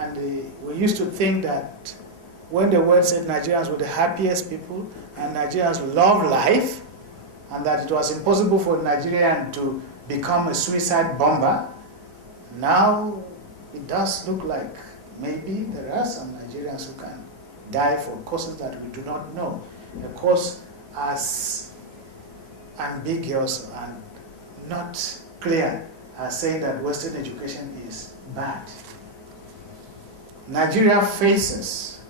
And we used to think that when the world said Nigerians were the happiest people and Nigerians love life, and that it was impossible for a Nigerian to become a suicide bomber, now it does look like maybe there are some Nigerians who can die for causes that we do not know. A cause as ambiguous and not clear as saying that Western education is bad. Nigeria faces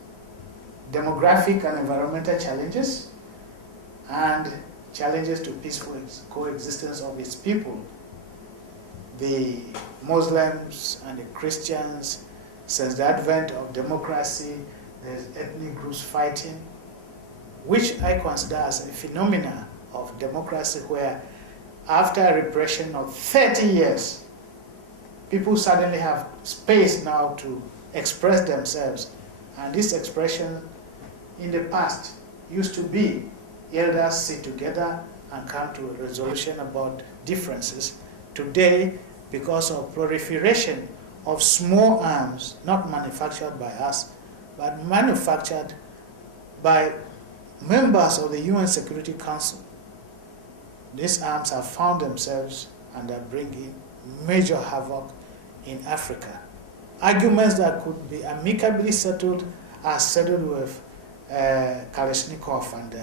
demographic and environmental challenges and challenges to peaceful coexistence of its people. The Muslims and the Christians, since the advent of democracy, there's ethnic groups fighting, which I consider as a phenomenon of democracy where after a repression of 30 years, people suddenly have space now to express themselves. And this expression in the past used to be elders sit together and come to a resolution about differences. Today, because of proliferation of small arms, not manufactured by us, but manufactured by members of the UN Security Council, these arms have found themselves and are bringing major havoc in Africa. Arguments that could be amicably settled are settled with Kalashnikov and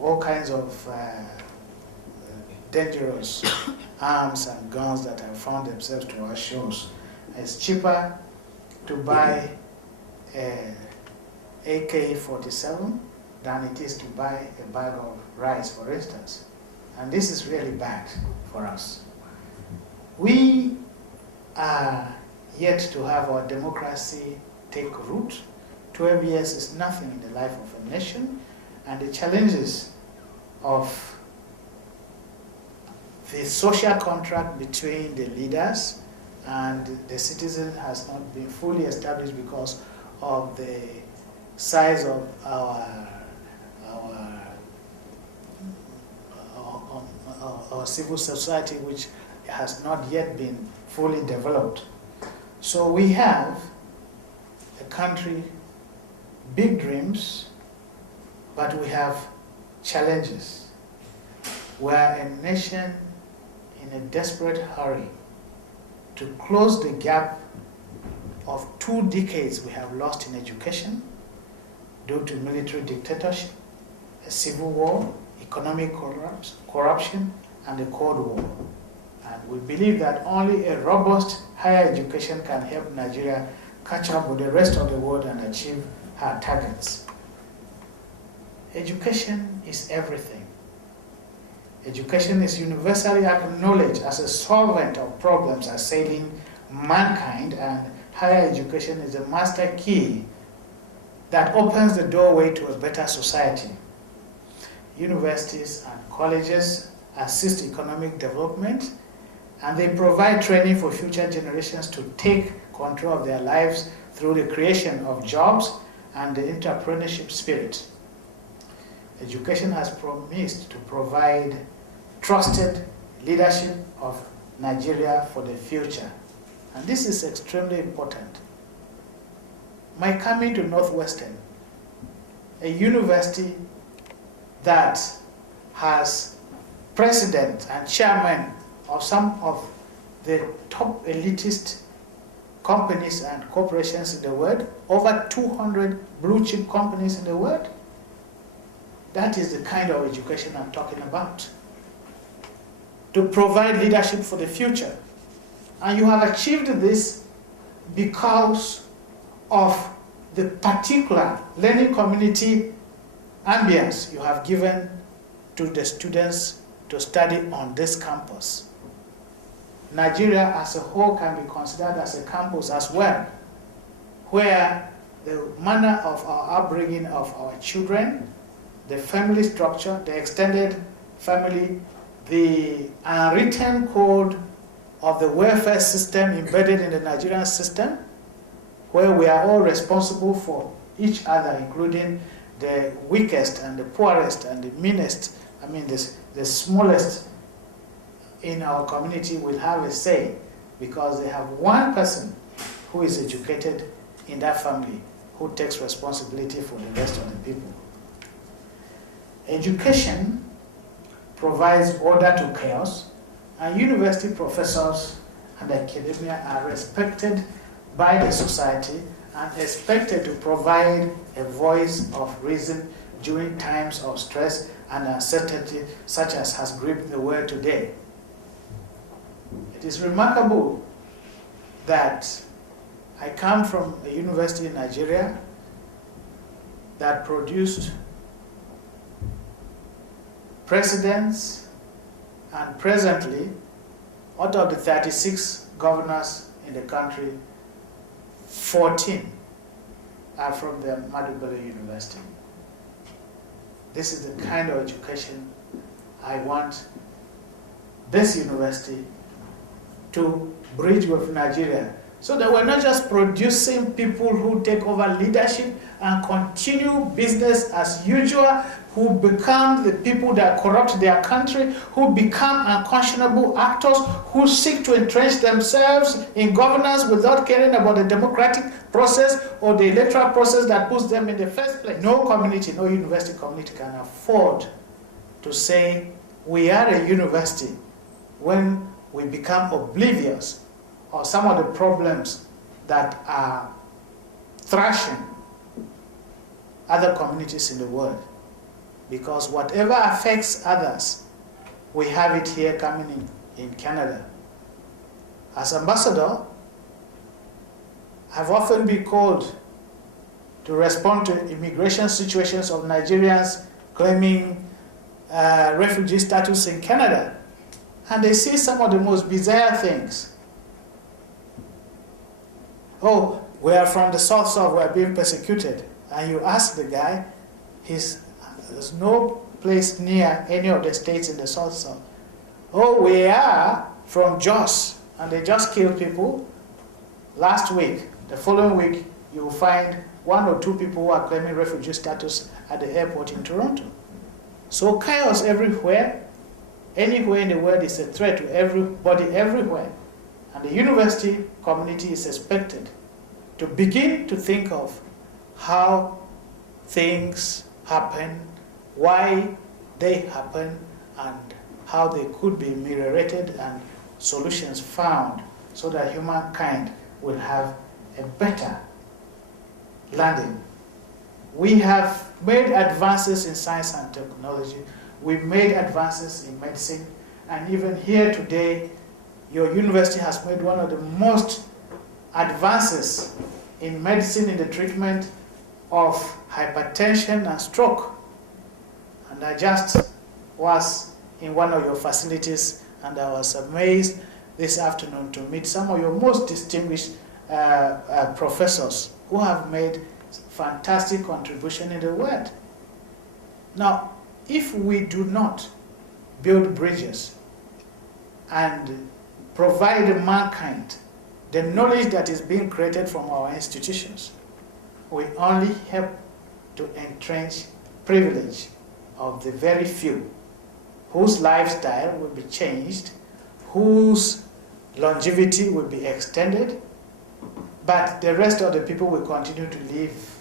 all kinds of dangerous arms and guns that have found themselves to our shores. It's cheaper to buy AK-47 than it is to buy a bag of rice, for instance. And this is really bad for us. We are yet to have our democracy take root. 12 years is nothing in the life of a nation, and the challenges of the social contract between the leaders and the citizens has not been fully established because of the size of our civil society, which has not yet been fully developed. So we have a country, big dreams, but we have challenges. We are a nation in a desperate hurry to close the gap of 2 decades we have lost in education due to military dictatorship, a civil war, economic corruption, and the Cold War. And we believe that only a robust higher education can help Nigeria catch up with the rest of the world and achieve her targets. Education is everything. Education is universally acknowledged as a solvent of problems assailing mankind, and higher education is a master key that opens the doorway to a better society. Universities and colleges assist economic development, and they provide training for future generations to take control of their lives through the creation of jobs and the entrepreneurship spirit. Education has promised to provide trusted leadership of Nigeria for the future, and this is extremely important. My coming to Northwestern, a university that has president and chairman of some of the top elitist companies and corporations in the world, over 200 blue chip companies in the world. That is the kind of education I'm talking about. To provide leadership for the future. And you have achieved this because of the particular learning community ambience you have given to the students to study on this campus. Nigeria as a whole can be considered as a campus as well, where the manner of our upbringing of our children, the family structure, the extended family, the unwritten code of the welfare system embedded in the Nigerian system, where we are all responsible for each other, including the weakest and the poorest and the meanest, the smallest in our community will have a say, because they have one person who is educated in that family, who takes responsibility for the rest of the people. Education provides order to chaos, and university professors and academia are respected by the society and expected to provide a voice of reason during times of stress and uncertainty such as has gripped the world today. It is remarkable that I come from a university in Nigeria that produced presidents, and presently, out of the 36 governors in the country, 14 are from the Madubele University. This is the kind of education I want this university to bridge with Nigeria, so that we're not just producing people who take over leadership and continue business as usual, who become the people that corrupt their country, who become unconscionable actors, who seek to entrench themselves in governance without caring about the democratic process or the electoral process that puts them in the first place. No community, no university community can afford to say we are a university when we become oblivious of some of the problems that are thrashing other communities in the world. Because whatever affects others, we have it here coming in Canada. As ambassador, I've often been called to respond to immigration situations of Nigerians claiming refugee status in Canada. And they see some of the most bizarre things. Oh, we are from the South, we are being persecuted. And you ask the guy, there's no place near any of the states in the South. Oh, we are from Jos, and they just killed people last week. The following week, you will find 1 or 2 people who are claiming refugee status at the airport in Toronto. So chaos everywhere. Anywhere in the world is a threat to everybody everywhere. And the university community is expected to begin to think of how things happen, why they happen, and how they could be ameliorated and solutions found so that humankind will have a better landing. We have made advances in science and technology. We've made advances in medicine, and even here today, your university has made one of the most advances in medicine in the treatment of hypertension and stroke. And I just was in one of your facilities, and I was amazed this afternoon to meet some of your most distinguished professors who have made fantastic contribution in the world. Now, if we do not build bridges and provide mankind the knowledge that is being created from our institutions, we only help to entrench privilege of the very few, whose lifestyle will be changed, whose longevity will be extended, but the rest of the people will continue to live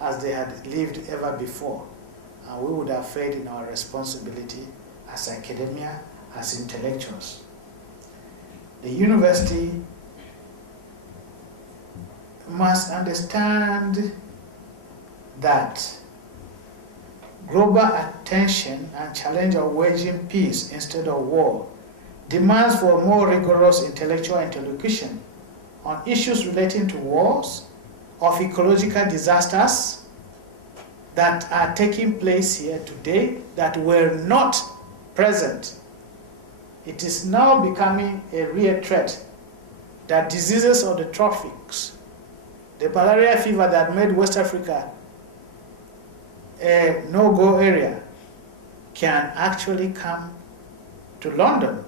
as they had lived ever before. And we would have failed in our responsibility as academia, as intellectuals. The university must understand that global attention and challenge of waging peace instead of war demands for more rigorous intellectual interlocution on issues relating to wars, of ecological disasters that are taking place here today that were not present. It is now becoming a real threat that diseases of the tropics, the malaria fever that made West Africa a no-go area, can actually come to London.